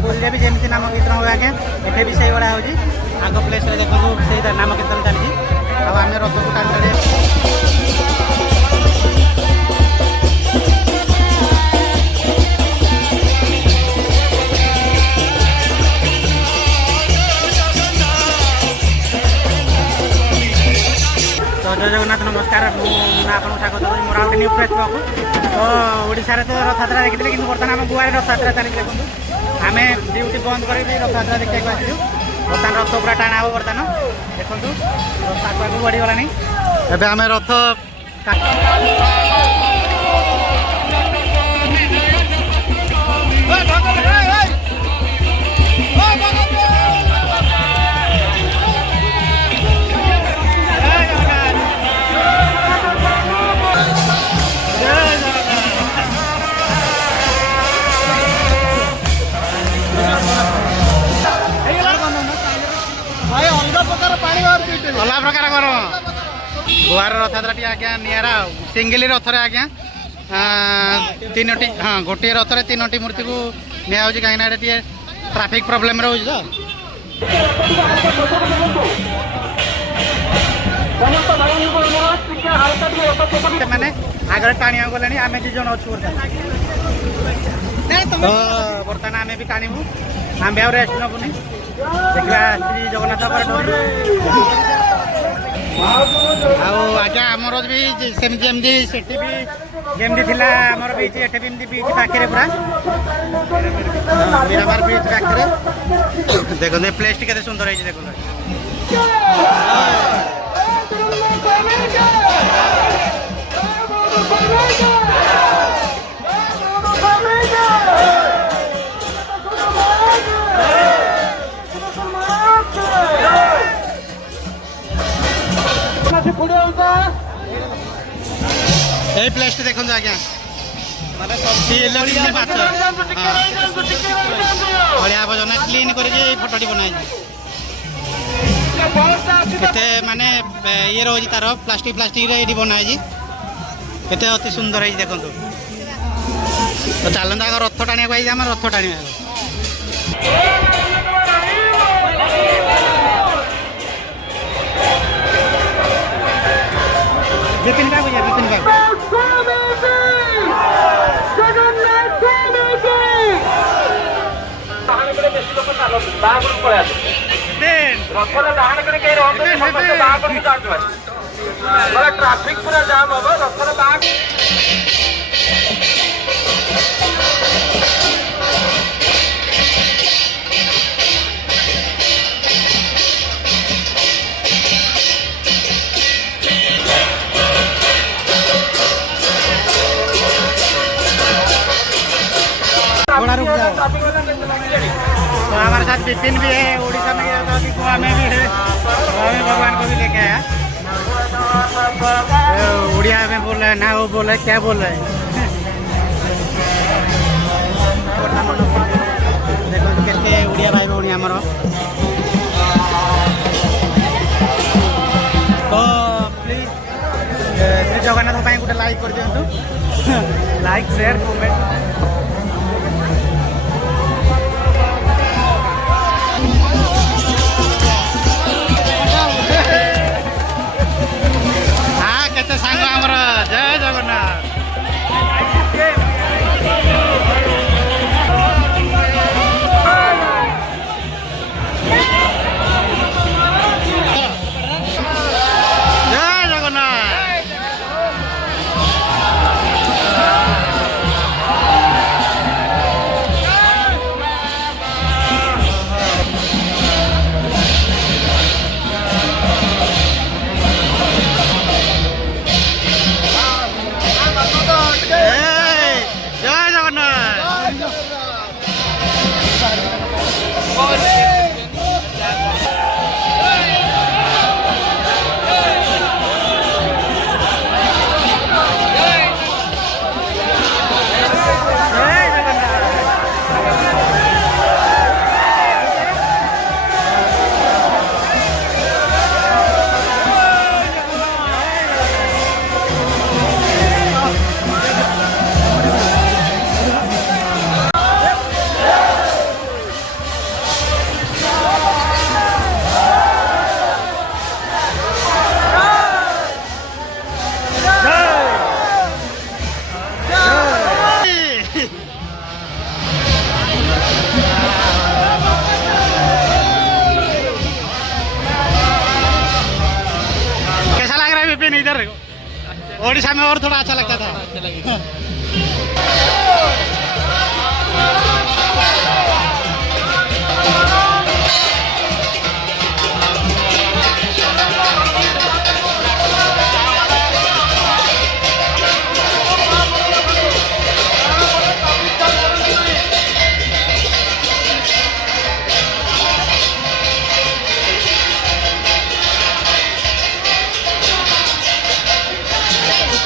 पुरी भी जमी नाम कीर्तन हुए आज्ञा एठे भी से भाया हो आग प्लेस देखो से नाम कीर्तन चलती आम रथ को टाणी तो जय जगन्नाथ नमस्कार मुझे आपको स्वागत करी मोर गोटे न्यू प्रेस ब्लॉग तो ओडिशा तो रथयात्रा देखी कि बर्तमान आम गुआ रथयात्रा चली देखो आम ड्यूटी बंद कर रथयात्रा देखा आसू बर्तमान रथ पूरा टाणा हम बर्तमान देखो रथ आगे बढ़ीगला एवं आम रथ अलग प्रकार गरम गुआर रथयात्रा टी आज्ञा निरा सिंगली रथरे आज्ञा तीन हाँ गोटे रथरे तीन मूर्ति को निया कहीं ट्राफिक प्रोब्लेम रोज तो मैंने आगे टाणी गले आम दीज अच्छु बर्तमान आम भी टाणीबू आम भी रेस्ट नबुनि देखा श्री जगन्नाथ आज्ञा आमर भी सेमती सेठी भी जमी थी आमर बीच एटे भी बीच पाखे पूरा मीरामार बीच पाखे देखते प्लेस टी के सुंदर है देखो यही प्लेस देखो आज्ञा अलिया आवर्जना क्लीन करके फटोटी बनाई केते माने ये रही तार प्लास्टिक रे बनाई केते अति सुंदर है देखो तो चलता आगे रथ टाणी आम रथ टाणी विपिन बाबू विपिन बाबू ट्राफिक पूरा जाम हम रथर तो हमारे साथ विपिन भी है उड़ीसा में गोवा में भी है भगवान को भी लेके आया उड़िया में बोल रहा है ना वो बोल रहा है क्या बोल रहा है देखो कैसे उड़िया भाई भौणी आमर तो प्लीज श्री जगन्नाथ गोटे लाइक कर दिंतु लाइक शेयर कमेंट सांग आमर जय जगन्नाथ जय जगन्नाथ ओडिशा में और थोड़ा अच्छा लगता था।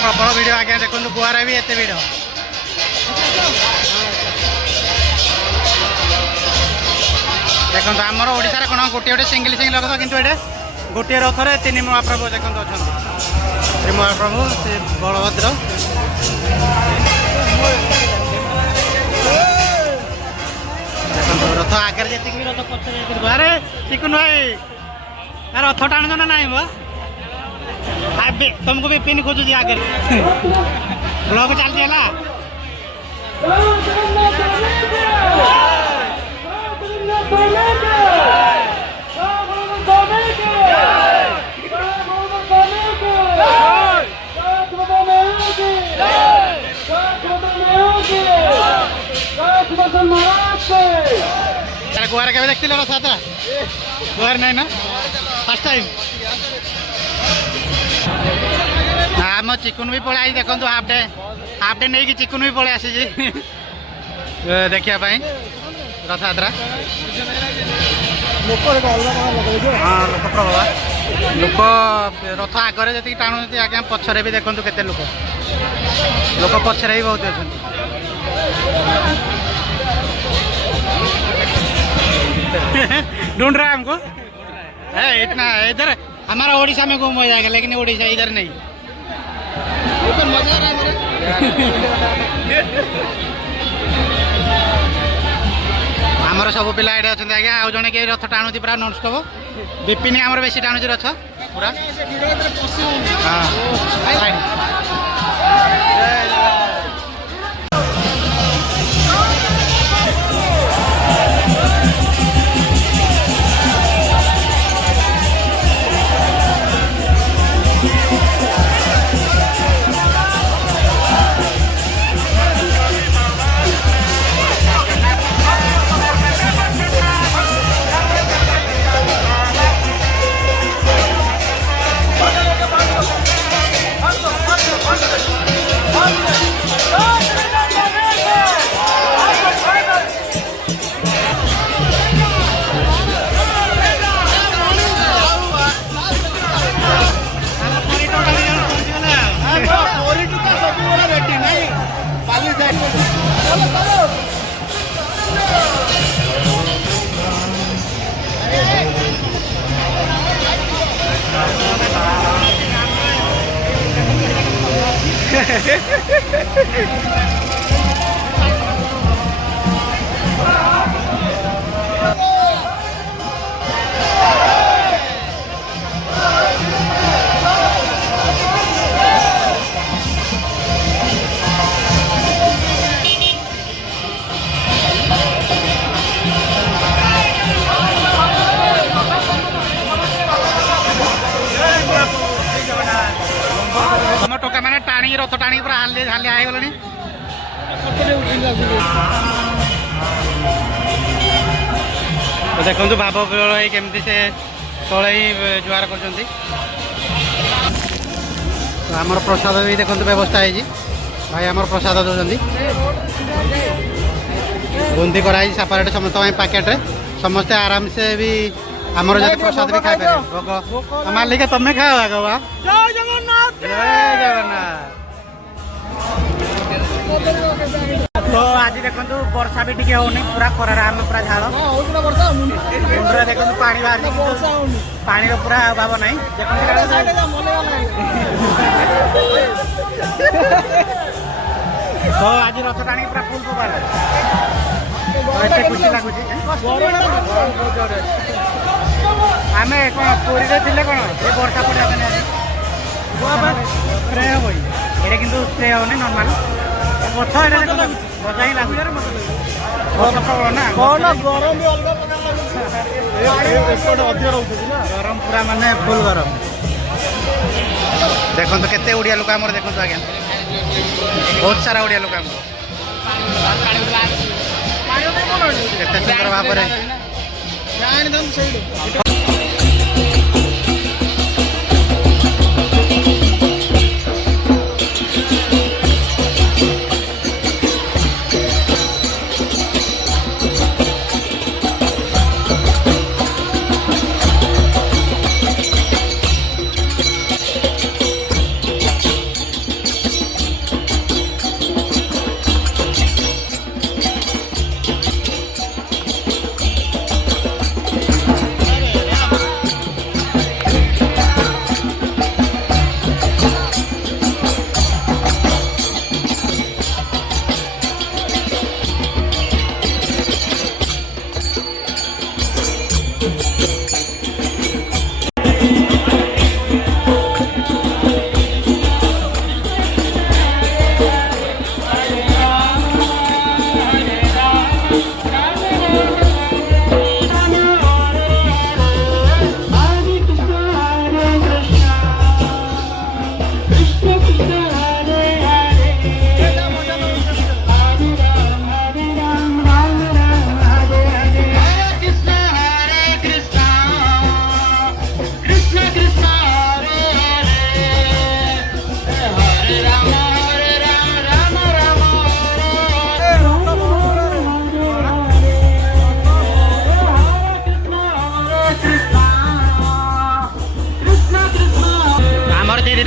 प्रबल भिड आज्ञा देखो गुआर भी एत भिड देखो आमर ओडिशा कौन गोटे गोटे सिंगल सिंगल रथ कि गोटे रथरे 3 महाप्रभु देखो अच्छा श्री महाप्रभु श्री बलभद्र देखो रथ आगे जी रथ पचर अरे चिकुन भाई रथ टाण ना नाई बो तुमको भी पिन खोजुची आगे ब्लॉग चलती है गुआर के देखते रथ यात्रा गुआर नहीं ना फर्स्ट टाइम आम चिकुन भी पड़े देखो हाफ डे नहीं कि चिकुन भी पड़े आसी देखा रथ यात्रा हाँ लोक प्रबल लोक रथ आगे जी टाणु आज्ञा पछरे भी देखो केते लोक पछरे भी बहुत अच्छा ढूंढ रहा है हमको इतना इधर हमारा ओडिशा में घूम हो जाएगा लेकिन ओडिशा इधर नहीं आमर सब पिला ये अच्छा आज्ञा आउ जड़े कि रथ टाणुची पूरा नॉन स्टॉप विपिन आमर बेसी टाणुची रथ पूरा हाँ टोका मैंने टाणी रथ टाणी पूरा हालिया हालिया हो गलनी देखो भाव केमती से तले जुआर कर आमर प्रसाद भी देखो व्यवस्था है भाई आमर प्रसाद दौरान बुंदी कराई सेपरेट समस्त पैकेट समस्ते आराम से भी आमर जब प्रसाद भी खाई पारे भोग मालिक तुम्हें खाओ आगे बा जय जगन्नाथ तो आज देखो वर्षा भी टी होनी पूरा खरार आम पूरा झाड़ मुंडे देखो पानी बाहर पानी पूरा अभाव ना तो आज रथ टाणी पूरा फुल पकार खुशी लगुच आम कौन पुरी थे कौन ये वर्षा पड़ा स्प्रे हम ये कि स्प्रे होनी नर्माल गछ मजा ही लगुच प्रबल ना गरम गरम पूरा माने फुल गरम देखो केते ओडिया लोक आमर देखो आज्ञा बहुत सारा ओडिया लोक आमर केते सुंदर भाव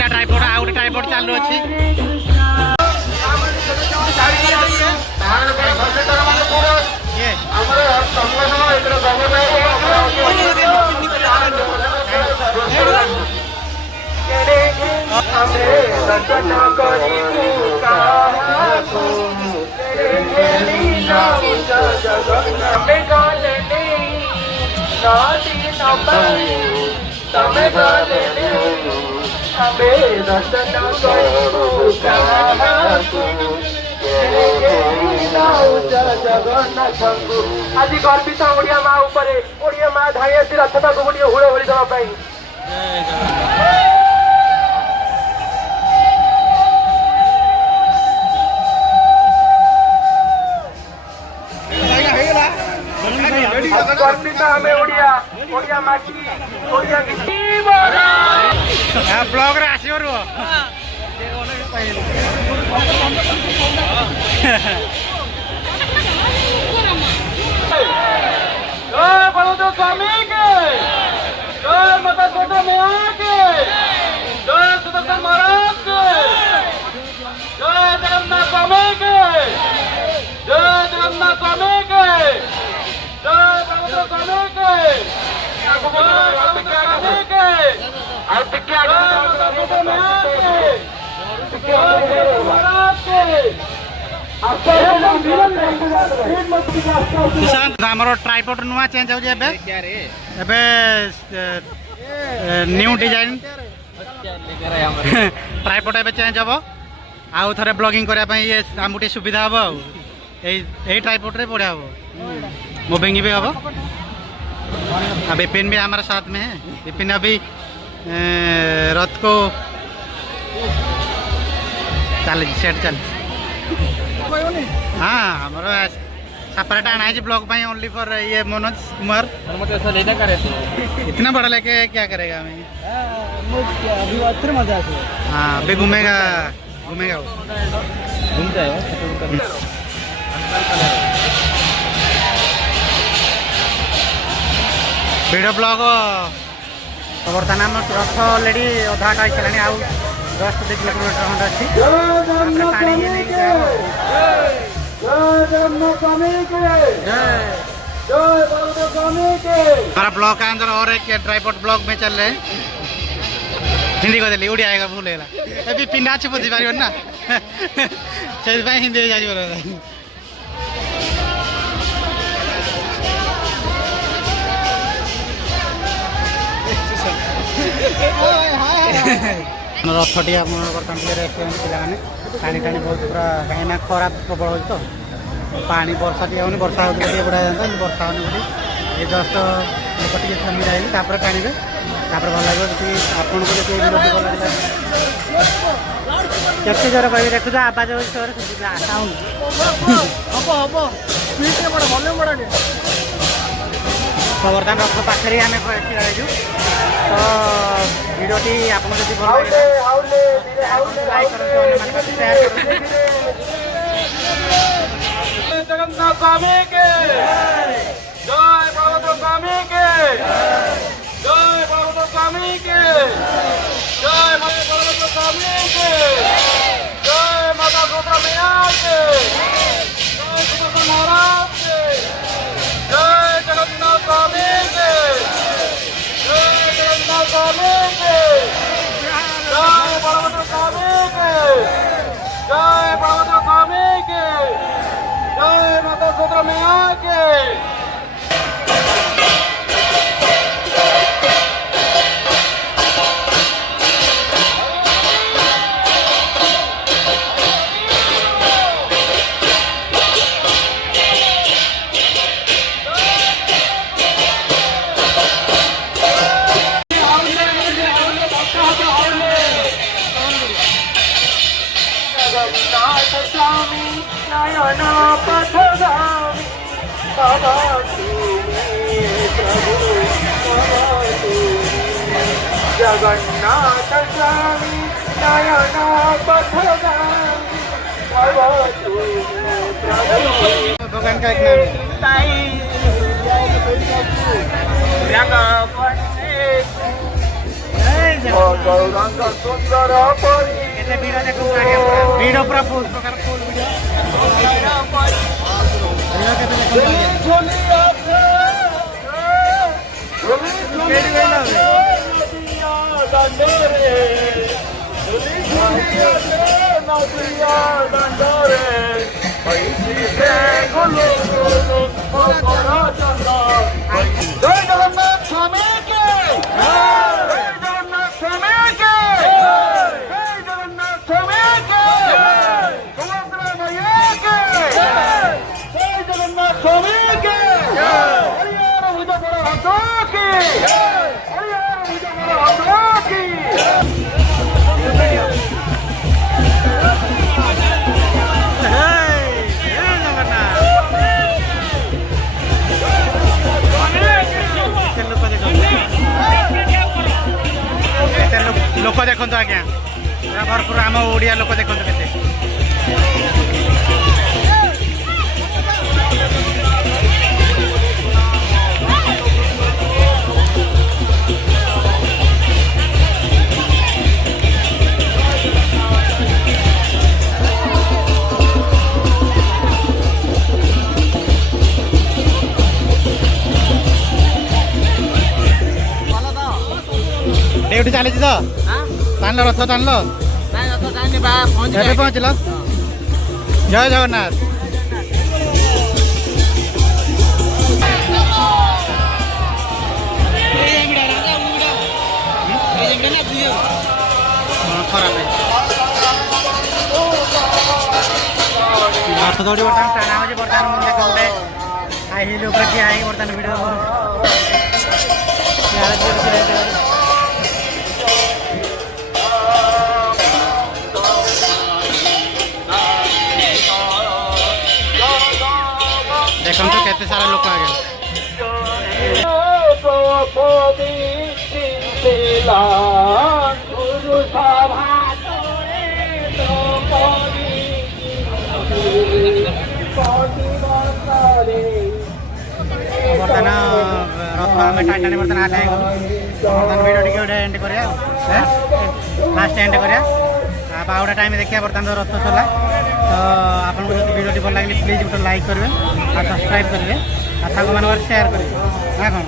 ट्राइपॉड आ गोटे ट्राइपॉड चालू अच्छी आज गर्वित ओडिया माँ उपरे ओडिया माँ धाई आसी रथटा को गोटे हुड़ होली देवा पाई गर्वित हमें ओडिया ओडिया माँ की ओडिया की ब्लॉग रे आसी रो जय बलदेव स्वामी के जय माता छोटा मैया के जय सुदर्शन महाराज के जय जगन्नाथ स्वामी के जय जगन्नाथ स्वामी के जय बलदेव स्वामी के जय बलदेव स्वामी के माता छोटा मैया के जय महाराज के सुशांत आमर ट्राइपॉड नुआ चेंज हो न्यू डिजाइन ट्राइपॉड एबे चेंज हम आउ थे ब्लॉगिंग करने ये आमको सुविधा हम यही ट्राइपॉड रे बढ़िया हम मूविंग भी हम विपिन भी हमारे साथ में है विपिन अभी रथ को चल सेट चल हाँ हमारा सेपरेट आना है ब्लॉग में ओनली फॉर ये मनोज कुमार इतना बड़ा लेके क्या करेगा हमें अभी मजा हाँ अभी घूमेगा घूमेगा वो घूमता है वीडियो ब्लॉग तो बर्तमान रथ ऑलरेडी अधा खाई सारे आउ 10 किलोमीटर खंड अच्छी हमारा ब्लॉग के अंदर और एक ट्राइपॉड ब्लॉग में चल रहे हैं हिंदी को देली उड़ी आएगा भूल गला अभी पिंडा अच्छी बुझी पार ना से हिंदी जा रथटी आम बर्तमान रेस्टुरेंट पाने पानी टाणी बहुत पूरा कहीं खराब प्रबल हो तो पानी वर्षा टी होनी वर्षा होती बढ़िया जाता वर्षा होनी बोली ये जस्ट लोक टे थमी जाए टाणी ତାପରେ ଭଲ ଲାଗିବ ଯଦି ଆପଣଙ୍କୁ ଯଦି ଏଇ ଭିଡ଼ିଓଟି ଭଲ ଲାଗିଲା କେତେ ଜୋର କହିବି ଦେଖୁଛ ଆବାଜ ହେଉଛି ତୋର ସାଉଣ୍ଡ ହବ ସ୍ପିଡରେ ବଡ଼ ଭଲ୍ୟୁମ୍ ବଡ଼ ଟିକେ ତ ବର୍ତ୍ତମାନ ରଥ ପାଖରେ ଆମେ ଛିଡ଼ା ହେଇଛୁ ତ ଭିଡ଼ିଓଟି ଆପଣଙ୍କୁ ଯଦି ଭଲ ଲାଗିଲା ଲାଇକ୍ କରନ୍ତୁ ଅନ୍ୟମାନଙ୍କ ସହିତ ସେୟାର କରନ୍ତୁ जगन्नाथ स्वामी के जय बलभद्र स्वामी के जय बलभद्र स्वामी के जय बलभद्र स्वामी के जय माता सुभद्रा मैया के जय सुदर्शन महाराज के जय जगन्नाथ स्वामी के जय जगन्नाथ स्वामी के जय बलभद्र स्वामी के जय बलभद्र स्वामी के जय माता सुभद्रा मैया के जगन्नाथ स्वामी नयन पथगामी बाबा तुम्हें प्रभु बाबा तुम्हें जगन्नाथ स्वामी नयन पथगामी बाबा तुम्हें प्रभु भगवान का एक नाम गौरांग सुंदर परी କେତେ ଭିଡ଼ ଦେଖନ୍ତୁ ଆଜ୍ଞା ଭିଡ଼ ପୁରା ଫୁଲ୍ ପ୍ରକାର ଫୁଲ୍ ଭିଡ଼ କେତେ जय जगन्नाथ स्वामी के जय जगन्नाथ स्वामी के जय जगन्नाथ स्वामी के सुभद्रा मैया के जय जगन्नाथ स्वामी के हरिहर भुज बड़ हंस की हरिहर भुज बड़ हंस की लोक देखो आज्ञा पूरा भरपूर आम ओडिया लोक देखो केते ड्यूटी चली तो टाणल रथ टाणल पहुँचल जय जगन्नाथ खराब रथ दौड़ी बर्तमान टाणा हो बर्तमान मुझे देख गोटे हाई हिल ठिया है बर्तमान भिड देखो केते सारा लोक आ गए बर्तमान रथ आम टाटा बर्तमान आदाय गलु बर्तमान भिडियो टी गोटे एंड करा लास्ट एंड करा बाउटा टाइम देखिए बर्तमान तो रथ सरला तो आपको जो भिडियो भल लगे प्लीज गोटे लाइक करेंगे और सब्सक्राइब करेंगे और सांग मान शेयर करेंगे ना कौन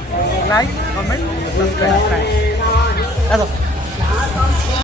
लाइक कमेंट सब्सक्राइब